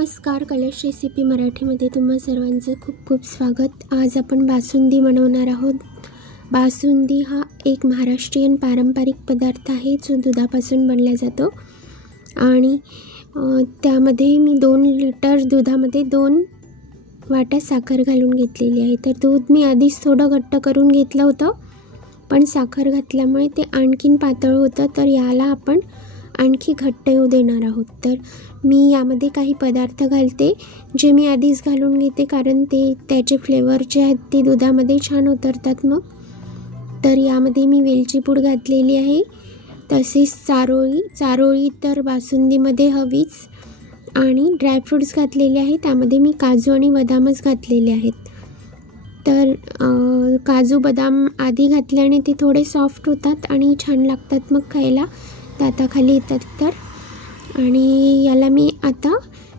नमस्कार, कलश रेसिपी मराठीमध्ये तुम्हा सर्वांचं खूप खूप स्वागत। आज आपण बासुंदी बनवणार आहोत। बासुंदी हा एक महाराष्ट्रीयन पारंपरिक पदार्थ आहे जो दुधापासून बनला जातो आणि त्यामध्ये मी 2 लिटर दुधामध्ये 2 वाट्या साखर घालून घेतलेली आहे। तर दूध मी आधीच थोडं घट्ट करून घेतलं होतं, पण साखर घातल्यामुळे ते आणखीन पातळ होतं, तर याला आपण आणखी घट्ट येऊ देणार आहोत। तर मी यामध्ये काही पदार्थ घालते जे मी आधीच घालून घेते, कारण त्याचे फ्लेवर जे आहेत ते दुधामध्ये छान उतरतात मग। तर यामध्ये मी वेलची पूड घातलेली आहे, तसेच चारोळी तर बासुंदीमध्ये हवीच, आणि ड्रायफ्रूट्स घातलेले आहेत। त्यामध्ये मी काजू आणि बदामच घातलेले आहेत। तर काजू बदाम आधी घातल्याने ते थोडे सॉफ्ट होतात आणि छान लागतात मग खायला, दाताखाली येतात तर। आणि याला मी आता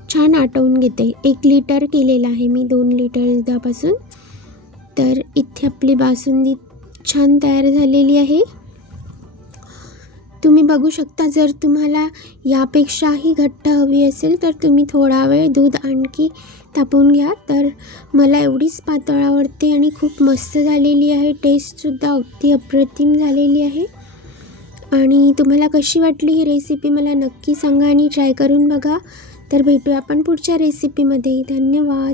छान आटवून घेते। 1 लिटर केलेलं आहे मी 2 लिटर दुधापासून। तर इथे आपली बासुंदी छान तयार झालेली आहे, तुम्ही बघू शकता। जर तुम्हाला यापेक्षाही घट्ट हवी असेल तर तुम्ही थोडा वेळ दूध आणखी तापवून घ्या। तर मला एवढीच पातळ आवडते आणि खूप मस्त झालेली आहे, टेस्टसुद्धा अगदी अप्रतिम झालेली आहे। आणि तुम्हाला कशी वाटली ही रेसिपी मला नक्की सांगा आणि ट्राय करून बघा। तर भेटूया आपण पुढच्या रेसिपीमध्ये। धन्यवाद।